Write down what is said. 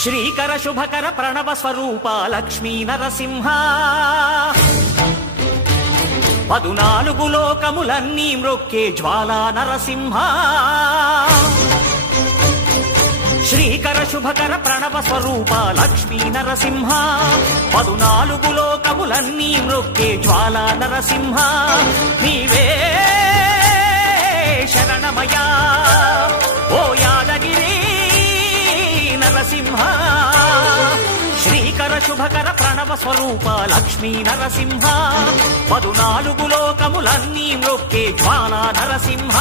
శ్రీకర శుభకర ప్రణవ స్వరూప లక్ష్మీ నరసింహ 14 లోకములన్నీ మ్రొక్కే జ్వాలా నరసింహ శ్రీకర శుభకర ప్రణవ స్వరూప లక్ష్మీ నరసింహ 14 లోకములన్నీ మ్రొక్కే జ్వాలా నరసింహ నీవే శరణమయా ఓ యాదగిరి నరసింహ శ్రీకర శుభకర ప్రణవ స్వరూప లక్ష్మీ నరసింహ 14 లోకములన్నీ మ్రొక్కే జ్వాలా నరసింహ